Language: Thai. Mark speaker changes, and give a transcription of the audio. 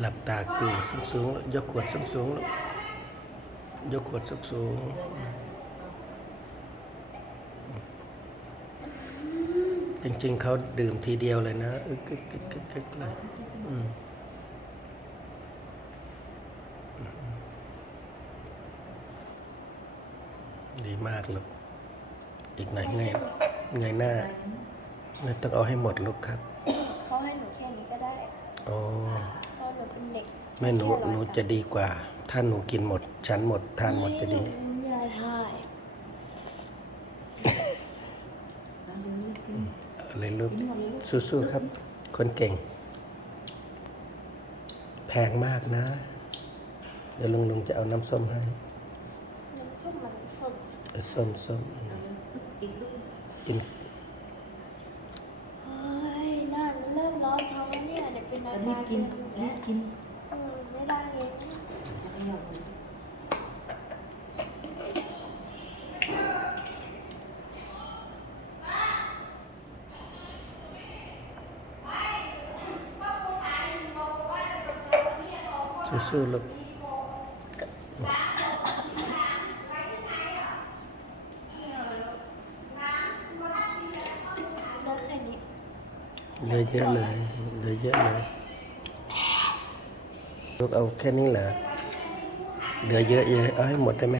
Speaker 1: หลับตาเกลือสูงสูงยกขวดสูงสูงๆลูกยกขวดสูงสูงจริงๆเขาดื่มทีเดียวเลยนะอึกอึกอึกอึกอึกเลยดีมากลูกอีกหน่อยไงไงหน้าไม่ต้องเอาให้หมดลูกครับ
Speaker 2: เขาให้หนูแค่นี้ก็ได้โอ้ หนูเป็นเด็ก
Speaker 1: แม่หนูหนูจะดีกว่า ถ้าหนูกินหมด ฉันหมดทานหมดจะดี
Speaker 2: ไม่ได้ทาย
Speaker 1: อะไรลูกสู้ๆครับ คนเก่ง แพงมากนะ เดี๋ยวลุงลุงจะเอาน้ำส้มให้
Speaker 2: น้ำส้มมันส้ม
Speaker 1: เอาส้มส้มกิน
Speaker 2: เฮ้ยหน้ามันเริ่มร้อนท้องแล้วเนี่ยเ
Speaker 3: ดี๋ยวเป็นอา รีกาบรกินเย็นรีบกินอืมไม่ได้เลย
Speaker 1: สู้ๆลูกได้แค่นี้เห ลูกเอาแค่นี้เหรอ เหลือเยอะเยอะเอาให้หมดได้ไหม